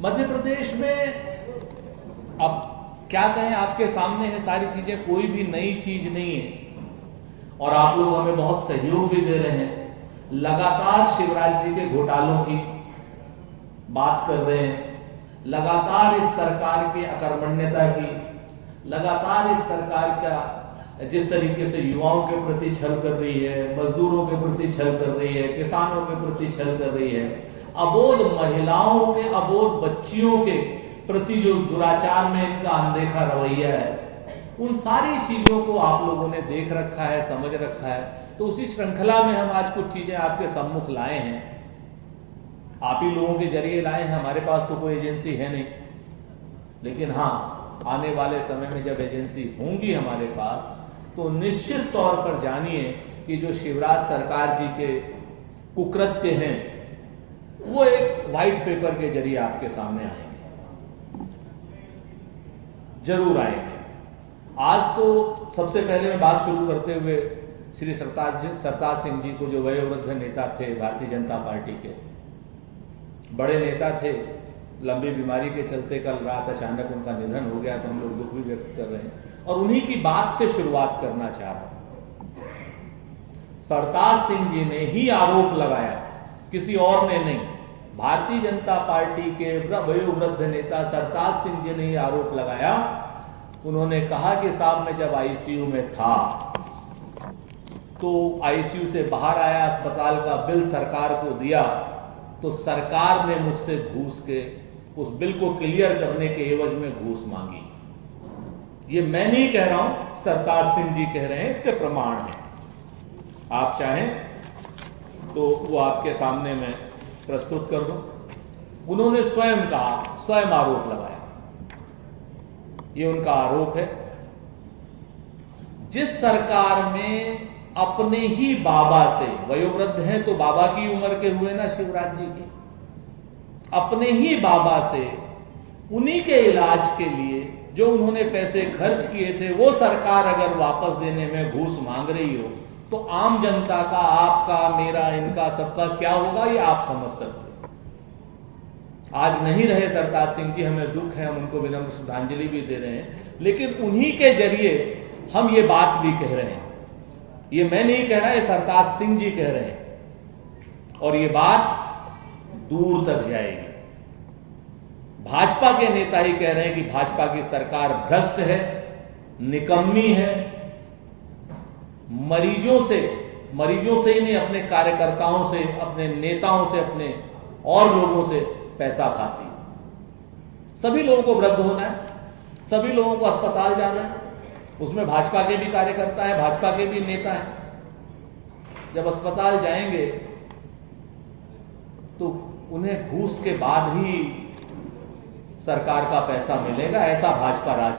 मध्य प्रदेश में अब क्या कहें, आपके सामने है सारी चीजें, कोई भी नई चीज नहीं है और आप लोग हमें बहुत सहयोग भी दे रहे हैं। लगातार शिवराज जी के घोटालों की बात कर रहे हैं, लगातार इस सरकार की अकर्मण्यता की, लगातार इस सरकार का जिस तरीके से युवाओं के प्रति छल कर रही है, मजदूरों के प्रति छल कर रही है, किसानों के प्रति छल कर रही है, अबोध महिलाओं के, अबोध बच्चियों के प्रति जो दुराचार में इनका अनदेखा रवैया है, उन सारी चीजों को आप लोगों ने देख रखा है, समझ रखा है। तो उसी श्रृंखला में हम आज कुछ चीजें आपके सम्मुख लाए हैं, आप ही लोगों के जरिए लाए हैं। हमारे पास तो कोई एजेंसी है नहीं, लेकिन हाँ, आने वाले समय में जब एजेंसी होंगी हमारे पास, तो निश्चित तौर पर जानिए कि जो शिवराज सरकार जी के कुकृत्य हैं वो एक व्हाइट पेपर के जरिए आपके सामने आएंगे, जरूर आएंगे। आज तो सबसे पहले मैं बात शुरू करते हुए श्री सरताज सिंह जी को, जो वयोवृद्ध नेता थे भारतीय जनता पार्टी के, बड़े नेता थे, लंबी बीमारी के चलते कल रात अचानक उनका निधन हो गया, तो हम लोग दुख भी व्यक्त कर रहे हैं और उन्हीं की बात से शुरुआत करना चाह रहा हूं। सरताज सिंह जी ने ही आरोप लगाया, किसी और ने नहीं। भारतीय जनता पार्टी के वयोवृद्ध नेता सरताज सिंह जी ने ही आरोप लगाया। उन्होंने कहा कि साहब मैं जब आईसीयू में था तो आईसीयू से बाहर आया, अस्पताल का बिल सरकार को दिया तो सरकार ने मुझसे घूस के उस बिल को क्लियर करने के एवज में घूस मांगी। ये मैं नहीं कह रहा हूं, सरताज सिंह जी कह रहे हैं, इसके प्रमाण हैं। आप चाहें तो वो आपके सामने मैं प्रस्तुत कर दूं। उन्होंने स्वयं कहा, स्वयं आरोप लगाया, ये उनका आरोप है। जिस सरकार में अपने ही बाबा से, वयोवृद्ध हैं तो बाबा की उम्र के हुए ना शिवराज जी की, अपने ही बाबा से उन्हीं के इलाज के लिए जो उन्होंने पैसे खर्च किए थे, वो सरकार अगर वापस देने में घूस मांग रही हो तो आम जनता का, आपका, मेरा, इनका, सबका क्या होगा, ये आप समझ सकते। आज नहीं रहे सरताज सिंह जी, हमें दुख है, हम उनको विनम्र श्रद्धांजलि भी दे रहे हैं, लेकिन उन्हीं के जरिए हम ये बात भी कह रहे हैं। ये मैं नहीं कह रहा, ये सरताज सिंह जी कह रहे हैं और ये बात दूर तक जाएगी। भाजपा के नेता ही कह रहे हैं कि भाजपा की सरकार भ्रष्ट है, निकम्मी है, मरीजों से ही नहीं, अपने कार्यकर्ताओं से, अपने नेताओं से, अपने और लोगों से पैसा खाती। सभी लोगों को वृद्ध होना है, सभी लोगों को अस्पताल जाना है, उसमें भाजपा के भी कार्यकर्ता है, भाजपा के भी नेता हैं। जब अस्पताल जाएंगे तो उन्हें घूस के बाद ही सरकार का पैसा मिलेगा, ऐसा भाजपा राज